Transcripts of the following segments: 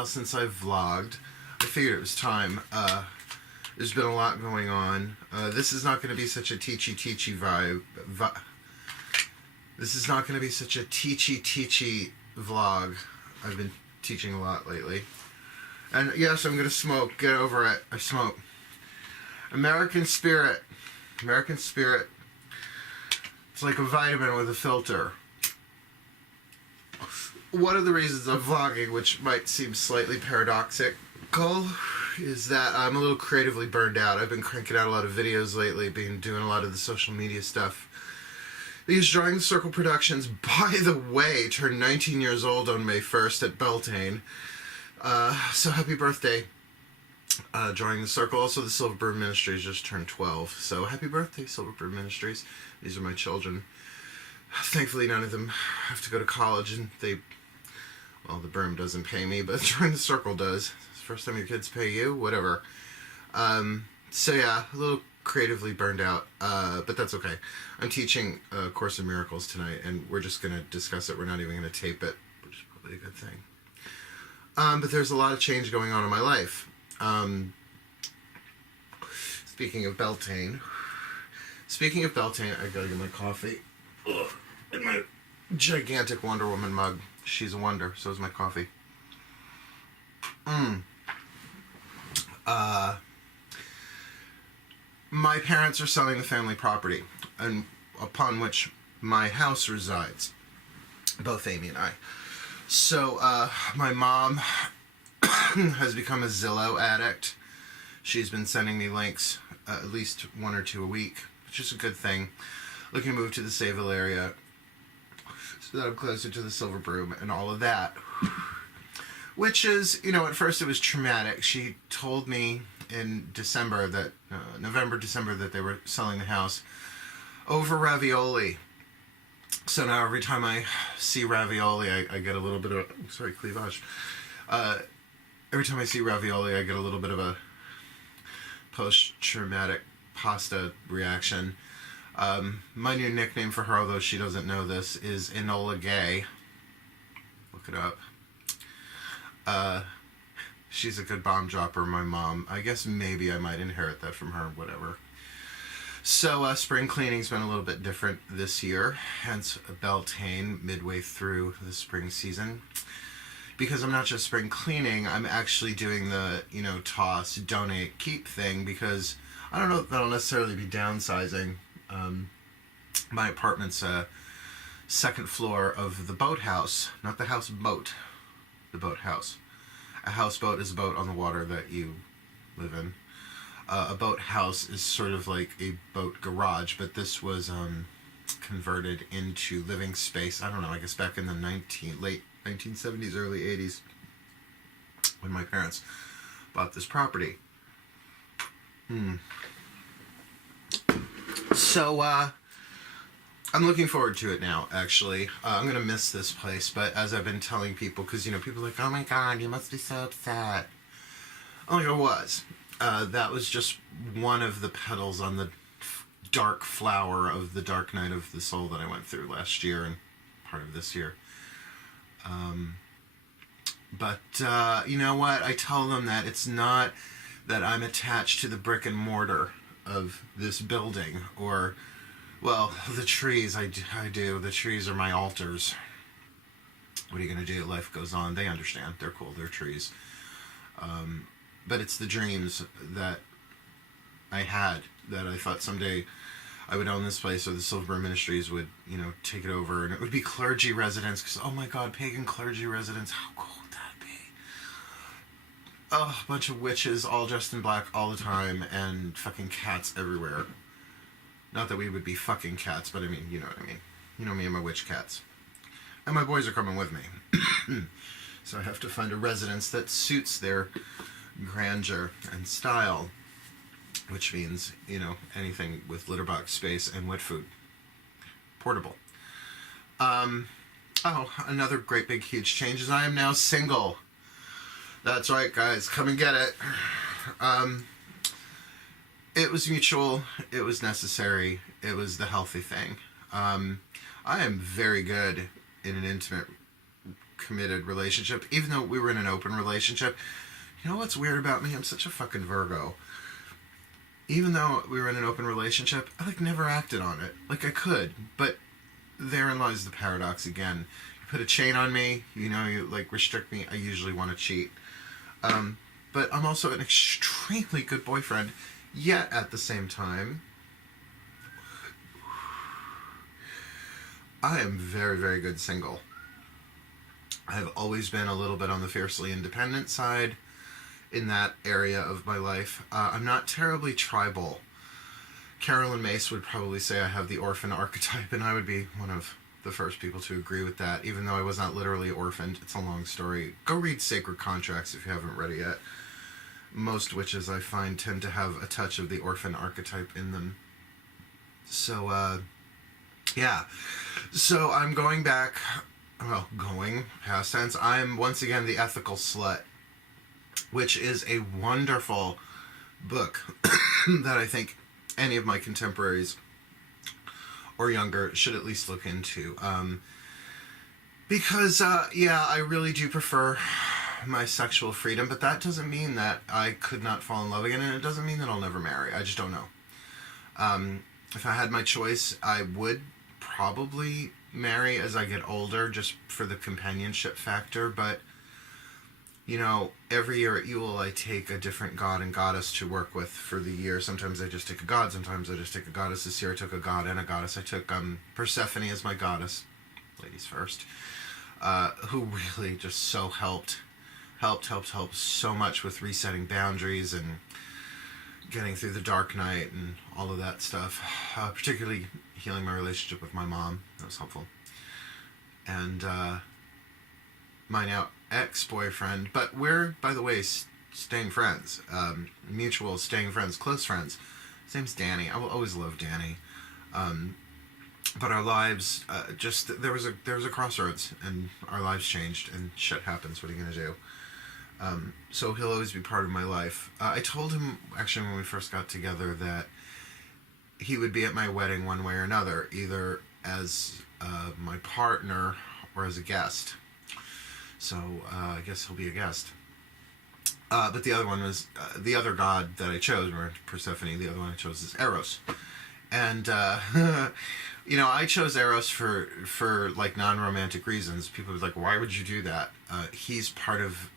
while since I've vlogged. I figured it was time. There's been a lot going on. This is not going to be such a teachy vibe. This is not going to be such a teachy vlog. I've been teaching a lot lately. And yes, I'm going to smoke. Get over it. I smoke. American Spirit. American Spirit. It's like a vitamin with a filter. One of the reasons I'm vlogging, which might seem slightly paradoxical, is that I'm a little creatively burned out. I've been cranking out a lot of videos lately, been doing a lot of the social media stuff. These Drawing the Circle productions, by the way, turned 19 years old on May 1st at Beltane. So happy birthday, Drawing the Circle. Also, the Silver Bird Ministries just turned 12. So happy birthday, Silver Bird Ministries. These are my children. Thankfully, none of them have to go to college, and well, the Berm doesn't pay me, but Drawing the Circle does. It's the first time your kids pay you, whatever. So yeah, a little creatively burned out, but that's okay. I'm teaching A Course in Miracles tonight, and we're just going to discuss it. We're not even going to tape it, which is probably a good thing. But there's a lot of change going on in my life. Speaking of Beltane, I gotta get my coffee. Ugh. In my gigantic Wonder Woman mug. She's a wonder. So is my coffee. My parents are selling the family property, and upon which my house resides. Both Amy and I. So, my mom has become a Zillow addict. She's been sending me links, at least one or two a week, which is a good thing. Looking to move to the Sayville area so that I'm closer to the Silver Broom and all of that. Which is, at first it was traumatic. She told me in December that, November, December, that they were selling the house over ravioli. So now every time I see ravioli, I get a little bit of, cleavage. Every time I see ravioli, I get a little bit of a post-traumatic pasta reaction. My new nickname for her, although she doesn't know this, is Enola Gay. Look it up. She's a good bomb dropper, my mom. I guess maybe I might inherit that from her, whatever. So, spring cleaning's been a little bit different this year, hence Beltane midway through the spring season. Because I'm not just spring cleaning, I'm actually doing the, toss, donate, keep thing, because I don't know if that'll necessarily be downsizing. My apartment's second floor of the boathouse, not the houseboat, the boathouse. A houseboat is a boat on the water that you live in. A boathouse is sort of like a boat garage, but this was converted into living space. I don't know, I guess back in the late 1970s, early 80s, when my parents bought this property. So, I'm looking forward to it now, actually. I'm going to miss this place, but as I've been telling people, because, people are like, oh my god, you must be so upset. Oh, I was. That was just one of the petals on the dark flower of the dark night of the soul that I went through last year and part of this year. But you know what? I tell them that it's not that I'm attached to the brick and mortar of this building, or, well, the trees, I do. The trees are my altars. What are you going to do? Life goes on. They understand. They're cool. They're trees. But it's the dreams that I had, that I thought someday I would own this place, or the Silver Ministries would, take it over, and it would be clergy residence, because, oh my god, pagan clergy residence, how cool would that be? Oh, a bunch of witches, all dressed in black all the time, and fucking cats everywhere. Not that we would be fucking cats, but I mean, you know what I mean. You know me and my witch cats. And my boys are coming with me. So I have to find a residence that suits their grandeur and style. Which means, anything with litter box space and wet food. Portable. Another great big huge change is I am now single. That's right, guys. Come and get it. It was mutual. It was necessary. It was the healthy thing. I am very good in an intimate committed relationship, even though we were in an open relationship. You know what's weird about me? I'm such a fucking Virgo. Even though we were in an open relationship, I like never acted on it. Like I could, but therein lies the paradox again. You put a chain on me, you know, you like restrict me, I usually want to cheat. But I'm also an extremely good boyfriend, yet at the same time, I am very, very good single. I've always been a little bit on the fiercely independent side in that area of my life. I'm not terribly tribal. Carolyn Mace would probably say I have the orphan archetype, and I would be one of the first people to agree with that, even though I was not literally orphaned. It's a long story. Go read Sacred Contracts if you haven't read it yet. Most witches, I find, tend to have a touch of the orphan archetype in them. So, yeah. So I'm going back, past tense. I'm once again the ethical slut, which is a wonderful book that I think any of my contemporaries or younger should at least look into. Because, I really do prefer my sexual freedom, but that doesn't mean that I could not fall in love again, and it doesn't mean that I'll never marry. I just don't know. If I had my choice, I would probably marry as I get older, just for the companionship factor, but you know, every year at Yule I take a different god and goddess to work with for the year. Sometimes I just take a god, sometimes I just take a goddess. This year I took a god and a goddess. I took Persephone as my goddess, ladies first, who really just so helped so much with resetting boundaries and getting through the dark night and all of that stuff, particularly healing my relationship with my mom. That was helpful. And my now ex-boyfriend, but we're, by the way, staying friends, mutual staying friends, close friends. His name's Danny. I will always love Danny. But our lives, there was a crossroads, and our lives changed, and shit happens. What are you gonna do? So he'll always be part of my life. I told him, actually, when we first got together, that he would be at my wedding one way or another, either as my partner or as a guest. So I guess he'll be a guest. But the other one was, the other god that I chose, or Persephone, the other one I chose is Eros. And, you know, I chose Eros for like, non-romantic reasons. People would be like, why would you do that? He's part of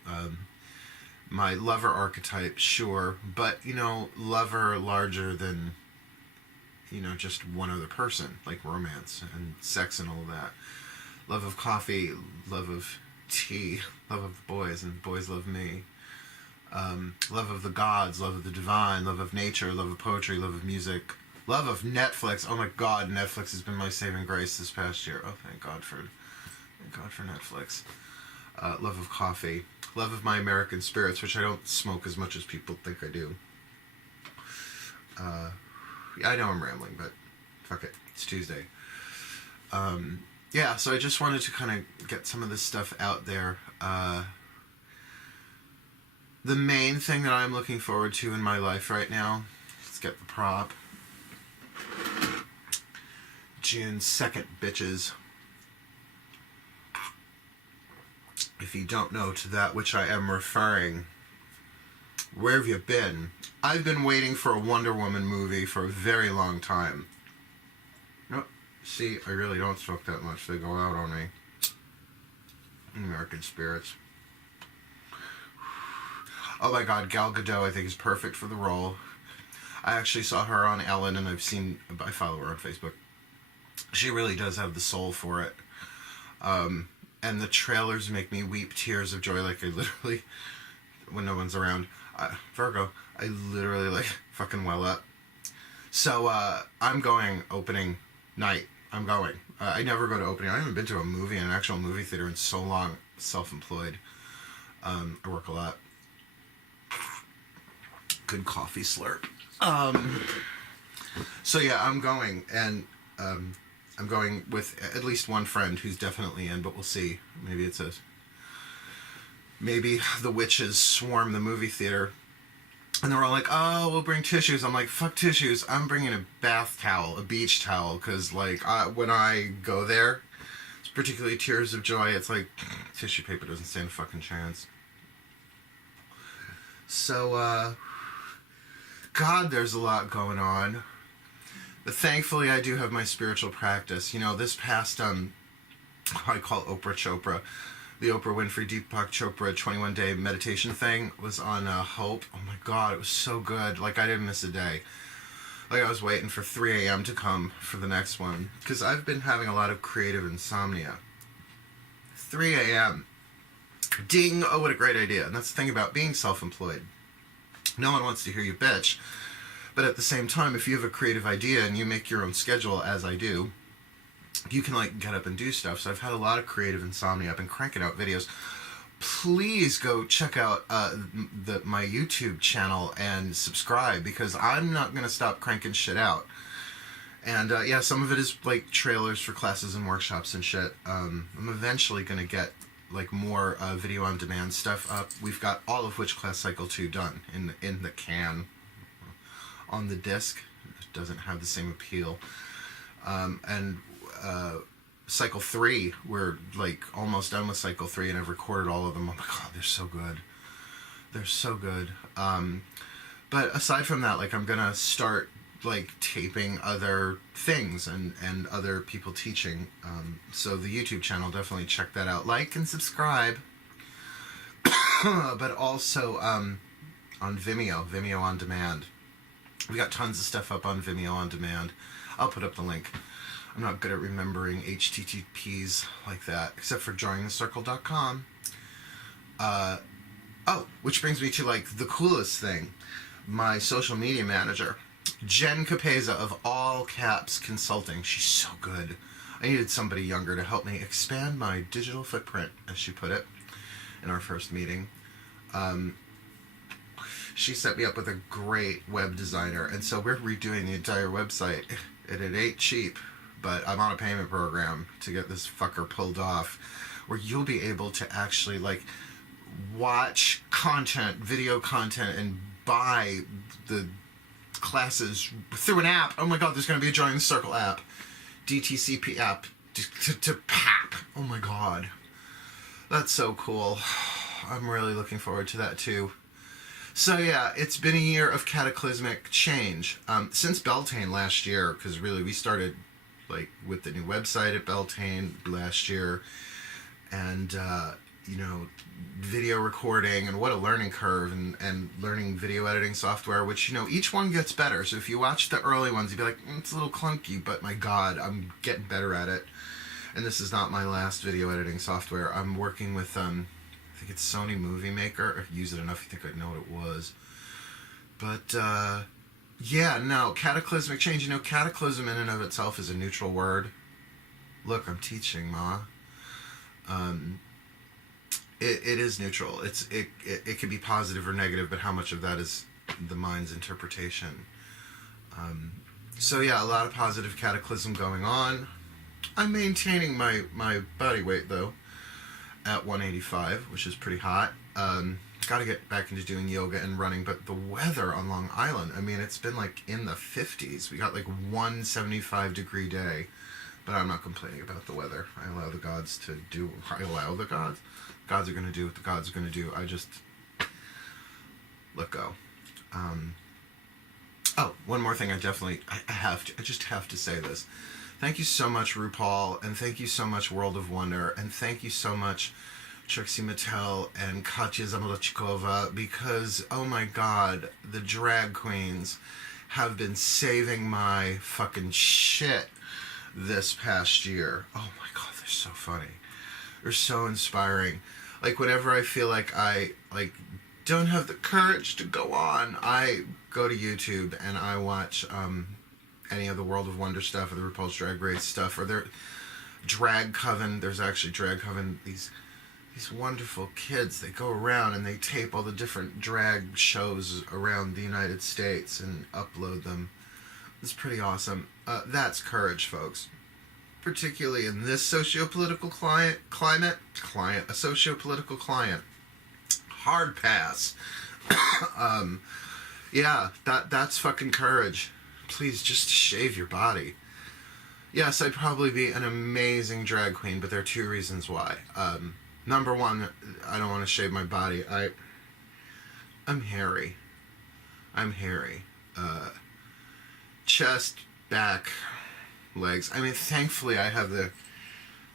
my lover archetype, sure. But, you know, lover larger than, you know, just one other person. Like romance and sex and all of that. Love of coffee, love of tea, love of boys, and boys love me. Love of the gods, love of the divine, love of nature, love of poetry, love of music. Love of Netflix. Oh my God, Netflix has been my saving grace this past year. Oh, thank God for Netflix. Love of coffee. Love of my American spirits, which I don't smoke as much as people think I do. I know I'm rambling, but fuck it. It's Tuesday. Yeah, so I just wanted to kind of get some of this stuff out there. The main thing that I'm looking forward to in my life right now, let's get the prop. June 2nd, bitches. If you don't know to that which I am referring, where have you been? I've been waiting for a Wonder Woman movie for a very long time. No, see, I really don't smoke that much. They go out on me. American spirits. Oh my God, Gal Gadot I think is perfect for the role. I actually saw her on Ellen, and I follow her on Facebook. She really does have the soul for it. And the trailers make me weep tears of joy, like I literally, when no one's around, Virgo, I literally like fucking well up. So, I'm going opening night. I'm going. I never go to opening. I haven't been to a movie, an actual movie theater in so long, self-employed. I work a lot. Good coffee slurp. So yeah, I'm going, and I'm going with at least one friend who's definitely in, but we'll see. Maybe the witches swarm the movie theater, and they're all like, oh, we'll bring tissues. I'm like, fuck tissues. I'm bringing a bath towel, a beach towel, because like when I go there, it's particularly tears of joy. It's like tissue paper doesn't stand a fucking chance. So, God, there's a lot going on. But thankfully, I do have my spiritual practice. You know, this past, I call Oprah Chopra, the Oprah Winfrey Deepak Chopra 21-day meditation thing was on Hope. Oh my God, it was so good. Like, I didn't miss a day. Like, I was waiting for 3 a.m. to come for the next one. Because I've been having a lot of creative insomnia. 3 a.m. Ding! Oh, what a great idea. And that's the thing about being self-employed. No one wants to hear you bitch. But at the same time, if you have a creative idea and you make your own schedule, as I do, you can, like, get up and do stuff. So I've had a lot of creative insomnia. I've been cranking out videos. Please go check out my YouTube channel and subscribe, because I'm not going to stop cranking shit out. And, yeah, some of it is, like, trailers for classes and workshops and shit. I'm eventually going to get, like, more video on demand stuff up. We've got all of Witch Class Cycle 2 done in the can. On the disc, it doesn't have the same appeal. And Cycle 3, we're, like, almost done with Cycle 3, and I've recorded all of them. Oh my God, they're so good. They're so good. But aside from that, like, I'm gonna start, like, taping other things and other people teaching. So the YouTube channel, definitely check that out. Like and subscribe. But also on Vimeo on demand. We got tons of stuff up on Vimeo on demand. I'll put up the link. I'm not good at remembering HTTPs like that, except for jointhecircle.com. Oh, which brings me to, like, the coolest thing. My social media manager, Jen Capeza of All Caps Consulting. She's so good. I needed somebody younger to help me expand my digital footprint, as she put it, in our first meeting. She set me up with a great web designer, and so we're redoing the entire website. And it ain't cheap, but I'm on a payment program to get this fucker pulled off, where you'll be able to actually, like, watch content, video content, and buy the classes through an app. Oh my God, there's going to be a Join the Circle app. DTCP app. To PAP. Oh my God. That's so cool. I'm really looking forward to that too. So yeah, it's been a year of cataclysmic change. Since Beltane last year, because really we started, like, with the new website at Beltane last year, and you know, video recording, and what a learning curve, and learning video editing software, which, you know, each one gets better. So if you watch the early ones, you'd be like, it's a little clunky, but my God, I'm getting better at it. And this is not my last video editing software. I'm working with I think it's Sony Movie Maker. I've used it enough, you think I'd know what it was. But, yeah, no, cataclysmic change. You know, cataclysm in and of itself is a neutral word. Look, I'm teaching, Ma. It is neutral. It can be positive or negative, but how much of that is the mind's interpretation? So, yeah, a lot of positive cataclysm going on. I'm maintaining my body weight, though, at 185, which is pretty hot. Got to get back into doing yoga and running, but the weather on Long Island, I mean, it's been, like, in the 50s. We got, like, 175-degree day, but I'm not complaining about the weather. I allow the gods to do... I allow the gods? Gods are going to do what the gods are going to do. I just let go. Oh, one more thing I just have to say this. Thank you so much, RuPaul, and thank you so much, World of Wonder, and thank you so much, Trixie Mattel and Katya Zamolodchikova, because, oh my God, the drag queens have been saving my fucking shit this past year. Oh my God, they're so funny. They're so inspiring. Like, whenever I feel like I, like, don't have the courage to go on, I go to YouTube and I watch, any of the World of Wonder stuff, or the RuPaul's Drag Race stuff, or their Drag Coven. There's actually Drag Coven, these wonderful kids. They go around and they tape all the different drag shows around the United States and upload them. It's pretty awesome. That's courage, folks. Particularly in this socio-political climate. A socio-political climate. Hard pass. Yeah, that's fucking courage. Please, just shave your body. Yes, I'd probably be an amazing drag queen, but there are two reasons why. Number one, I don't want to shave my body. I'm hairy. I'm hairy. Chest, back, legs. I mean, thankfully I have the,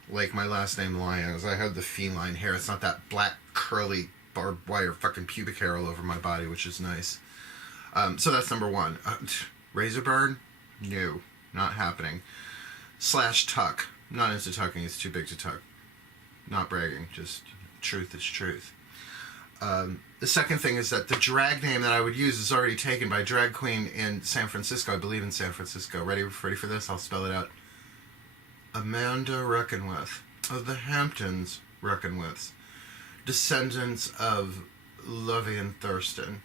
like my last name Lyons, I have the feline hair. It's not that black, curly, barbed wire fucking pubic hair all over my body, which is nice. So that's number one. Razor burn? No, not happening. Slash tuck. Not into tucking, it's too big to tuck. Not bragging, just truth is truth. The second thing is that the drag name that I would use is already taken by a drag queen in San Francisco. I believe in San Francisco. Ready for this? I'll spell it out. Amanda Reckonwith of the Hamptons Reckonwiths, descendants of Lovey and Thurston.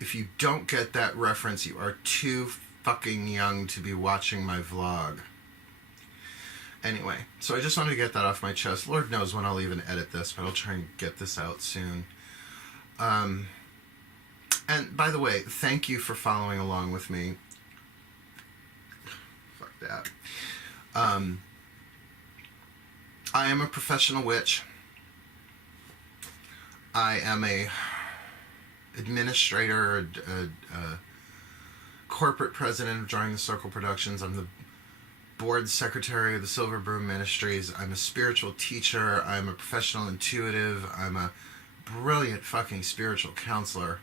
If you don't get that reference, you are too fucking young to be watching my vlog. Anyway, so I just wanted to get that off my chest. Lord knows when I'll even edit this, but I'll try and get this out soon. And by the way, thank you for following along with me. Fuck that. I am a professional witch. I am a administrator, a corporate president of Drawing the Circle Productions. I'm the board secretary of the Silver Broom Ministries. I'm a spiritual teacher. I'm a professional intuitive. I'm a brilliant fucking spiritual counselor.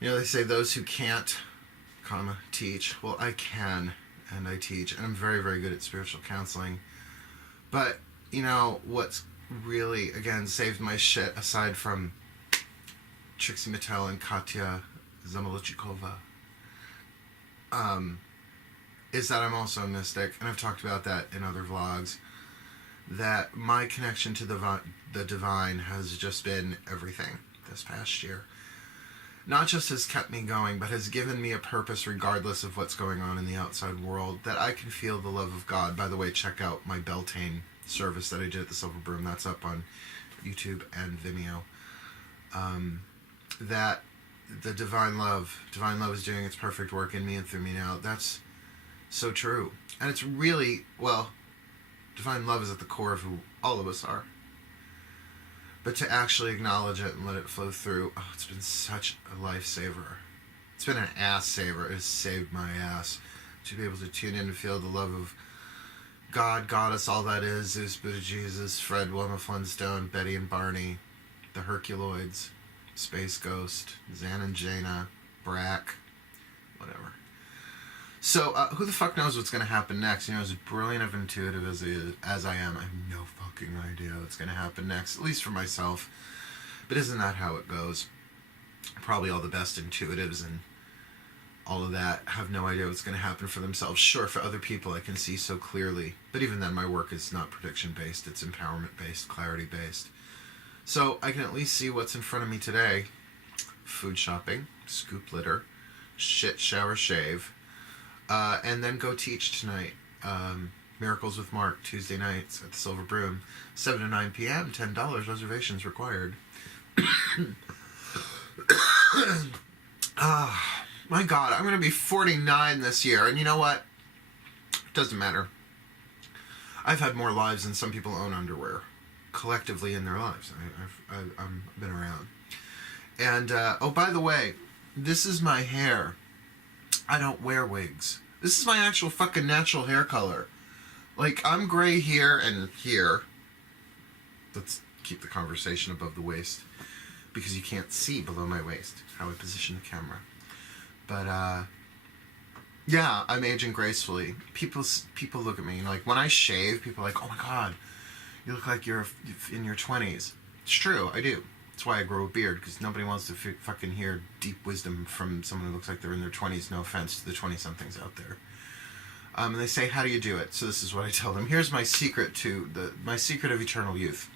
You know, they say those who can't, teach. Well, I can, and I teach, and I'm very, very good at spiritual counseling. But, you know, what's really, again, saved my shit, aside from Trixie Mattel and Katya Zamolodchikova, is that I'm also a mystic, and I've talked about that in other vlogs, that my connection to the divine has just been everything this past year. Not just has kept me going, but has given me a purpose regardless of what's going on in the outside world, that I can feel the love of God. By the way, check out my Beltane service that I did at the Silver Broom. That's up on YouTube and Vimeo. That the divine love is doing its perfect work in me and through me now. That's so true. And it's really, well, divine love is at the core of who all of us are. But to actually acknowledge it and let it flow through, oh, it's been such a lifesaver. It's been an ass saver. It has saved my ass. To be able to tune in and feel the love of God, Goddess, all that is, Zeus, Buddha, Jesus, Fred, Wilma Flintstone, Betty and Barney, the Herculoids, Space Ghost, Zan and Jaina, Brack, whatever. So, who the fuck knows what's going to happen next? You know, as brilliant of intuitive as I am, I have no fucking idea what's going to happen next, at least for myself. But isn't that how it goes? Probably all the best intuitives and all of that have no idea what's going to happen for themselves. Sure, for other people I can see so clearly. But even then, my work is not prediction-based. It's empowerment-based, clarity-based. So I can at least see what's in front of me today. Food shopping, scoop litter, shit, shower, shave. And then go teach tonight. Miracles with Mark, Tuesday nights at the Silver Broom, 7 to 9 p.m., $10, reservations required. My God, I'm going to be 49 this year, and you know what? It doesn't matter. I've had more lives than some people own underwear, collectively in their lives. I've been around. And, oh, by the way, this is my hair. I don't wear wigs. This is my actual fucking natural hair color. Like, I'm gray here and here. Let's keep the conversation above the waist, because you can't see below my waist how I position the camera. But, yeah, I'm aging gracefully. People look at me, and like, when I shave, people are like, oh my God, you look like you're in your 20s. It's true, I do. That's why I grow a beard, because nobody wants to fucking hear deep wisdom from someone who looks like they're in their 20s. No offense to the 20-somethings out there. And they say, how do you do it? So this is what I tell them. Here's my secret my secret of eternal youth.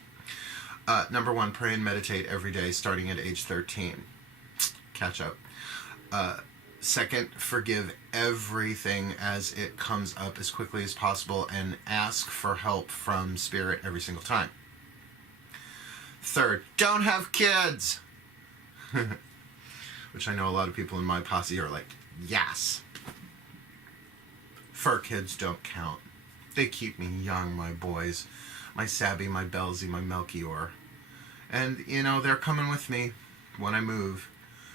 Number one, pray and meditate every day, starting at age 13. Catch up. Second, forgive everything as it comes up as quickly as possible, and ask for help from Spirit every single time. Third, don't have kids. Which I know a lot of people in my posse are like, yes. Fur kids don't count. They keep me young, my boys. My Sabby, my Belsy, my Melchior. And, you know, they're coming with me when I move.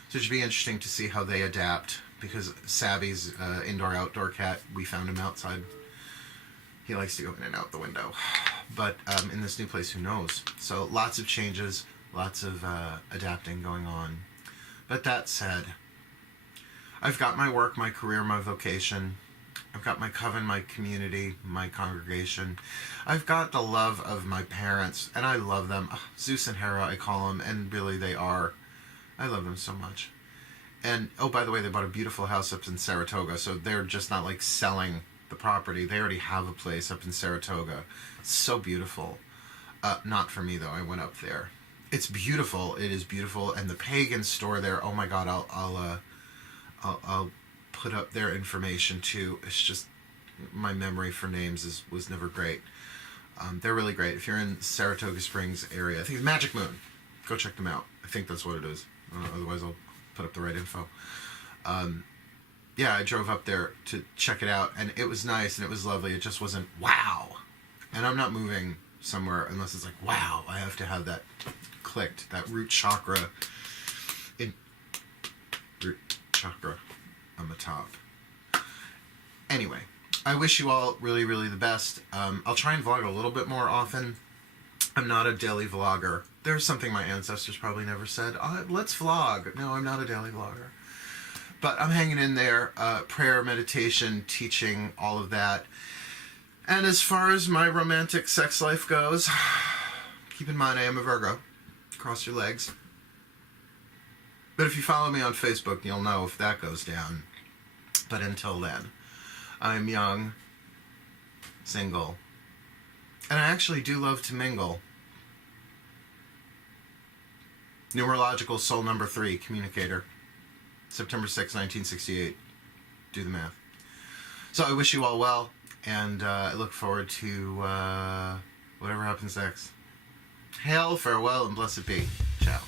So it should be interesting to see how they adapt. Because Sabby's indoor-outdoor cat, we found him outside. He likes to go in and out the window. But in this new place, who knows? So lots of changes, lots of adapting going on. But that said, I've got my work, my career, my vocation. I've got my coven, my community, my congregation. I've got the love of my parents, and I love them. Zeus and Hera, I call them, and really they are. I love them so much. And, oh, by the way, they bought a beautiful house up in Saratoga, so they're just not, like, selling the property. They already have a place up in Saratoga. It's so beautiful. Not for me, though. I went up there. It's beautiful. It is beautiful. And the pagan store there, oh, my God, I'll put up their information, too. It's just, my memory for names was never great. They're really great. If you're in Saratoga Springs area, I think it's Magic Moon. Go check them out. I think that's what it is. Otherwise, I'll put up the right info. Yeah, I drove up there to check it out, and it was nice, and it was lovely. It just wasn't wow. And I'm not moving somewhere unless it's like, wow, I have to have that clicked, that root chakra on the top. Anyway, I wish you all really, really the best. I'll try and vlog a little bit more often. I'm not a daily vlogger. There's something my ancestors probably never said. Let's vlog. No, I'm not a daily vlogger. But I'm hanging in there. Prayer, meditation, teaching, all of that. And as far as my romantic sex life goes, keep in mind I am a Virgo. Cross your legs. But if you follow me on Facebook, you'll know if that goes down. But until then, I'm young, single, and I actually do love to mingle. Numerological soul number 3, communicator. September 6, 1968. Do the math. So I wish you all well, and I look forward to whatever happens next. Hail, farewell, and blessed be. Ciao.